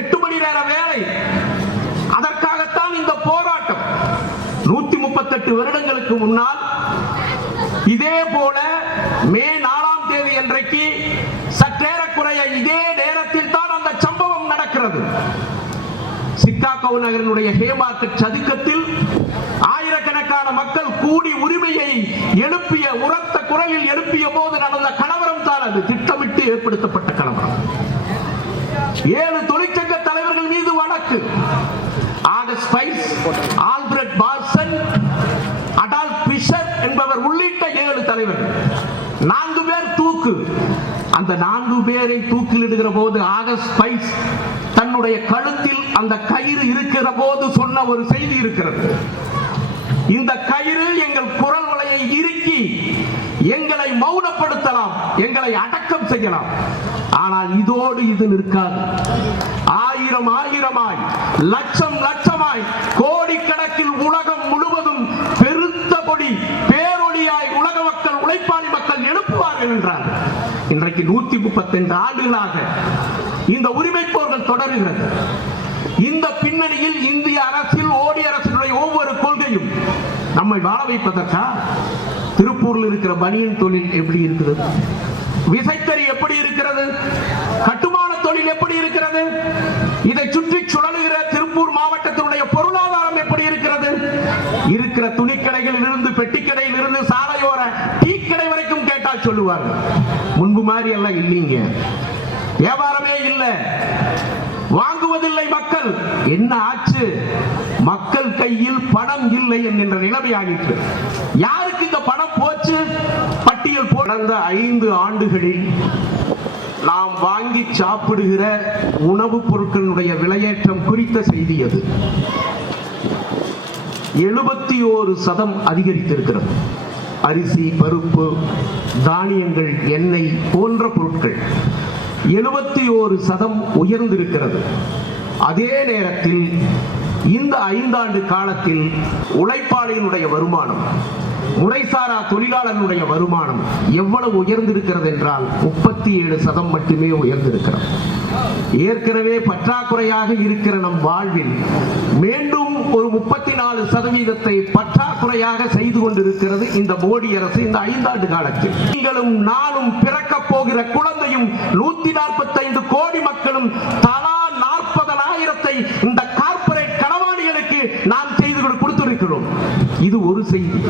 எட்டு மணி நேர வேலை. அதற்காகத்தான் இந்த போராட்டம். நூத்தி முப்பத்தெட்டு வருடங்களுக்கு முன்னால் இதே போல மே நாலாம் தேதி அன்றைக்கு சற்றேறக்குறைய இதே நேரத்தில் தான் அந்த சம்பவம் நடக்கிறது. சிக்காகோ நகரினுடைய ஹேமார்க்கெட் சதுக்கத்தில் ஆயிரக்கணக்கான மக்கள் கூடி உரிமையை எழுப்பிய உரத்த குரலில் எழுப்பிய போது நடந்த கலவரம் தான் அது. திட்டமிட்டு ஏற்படுத்தப்பட்ட கலவரம். ஏழு தொழிற்சங்க தலைவர்கள் மீது வழக்கு. August Spies Albert Parsons Adolph Fischer என்பவர் உள்ளிட்ட ஏழு தலைவர்கள். நான்கு பேர் தூக்கு. அந்த நான்கு பேரை தூக்கிலிடுகிற போது ஆகஸ்ட் ஸ்பைஸ் தன்னுடைய கழுத்தில் அந்த கயிறு இருக்கிற போது சொன்ன ஒரு செய்தி இருக்கிறது. இந்த கயிறு எங்கள் குரல் வலையை இறுக்கி எங்களை மௌனப்படுத்தலாம். எங்களை அடக்கம் செய்யலாம். ஆனால் இதோடு இது நிற்காது ஆயிரம் ஆயிரமாய் லட்சம் லட்சமாய் கோடிக்கணக்கில் உலகம் முழுவதும் பெருத்த பொடி பேரொழியாய் உலக மக்கள் உழைப்பாளி மக்கள் எழுப்புவார்கள் என்றார். இன்றைக்கு நூத்தி முப்பத்தி ஆண்டுகளாக இந்த உரிமை போர்கள் தொடருகிறது. இந்த பின்னணியில் இந்திய அரசில் ஓடி அரசினுடைய ஒவ்வொரு கொள்கையும் நம்மை வாழ வைப்பதற்கா? திருப்பூரில் இருக்கிற பனியன் தொழில் எப்படி இருக்கிறது விசைத்தறி எப்படி இருக்கிறது? கட்டுமான தொழில் எப்படி இருக்கிறது? இதை சுற்றி சுழலுகிற திருப்பூர் மாவட்டத்தினுடைய பொருளாதாரம் எப்படி இருக்கிறது? இருக்கிற துணிக்கடைகளில் இருந்து பெட்டிக்கடையில் இருந்து சாலையோர டீ கடை வரைக்கும் கேட்டால் சொல்லுவார். முன்பு மாதிரி எல்லாம் இல்லைங்க. வியாபாரமே இல்லை. வாங்குவதில்லை மக்கள். என்ன ஆச்சு? மக்கள் கையில் பணம் இல்லை என்கின்ற நிலைமை ஆகிற்று யாருக்கு இந்த பணம் போச்சு? பட்டியல் கடந்த ஐந்து ஆண்டுகளில் நாம் வாங்கி சாப்பிடுகிற உணவுப் பொருட்களுடைய விலையேற்றம் குறித்த செய்தி அது. எழுபத்தி ஓரு சதம் அதிகரித்திருக்கிறது. அரிசி பருப்பு தானியங்கள் எண்ணெய் போன்ற பொருட்கள் எழுபத்தி ஓரு சதம் உயர்ந்திருக்கிறது. அதே நேரத்தில் இந்த ஐந்தாண்டு காலத்தில் உழைப்பாளியினுடைய வருமானம் முறைசாரா தொழிலாளர்களுடைய வருமானம் எவ்வளவு உயர்ந்திருக்கிறது என்றால் முப்பத்தி ஏழு சதம் மட்டுமே உயர்ந்திருக்கிறது. ஏற்கனவே பற்றாக்குறையாக இருக்கிற நம் வாழ்வில் மீண்டும் ஒரு முப்பத்தி நாலு சதவீதத்தை பற்றாக்குறையாக செய்து கொண்டிருக்கிறது இந்த மோடி அரசு இந்த ஐந்தாண்டு காலத்தில். நீங்களும் நானும் பிறக்க போகிற குழந்தையும் நூத்தி நாற்பத்தைந்து கோடி மக்களும் இது ஒரு செய்தி.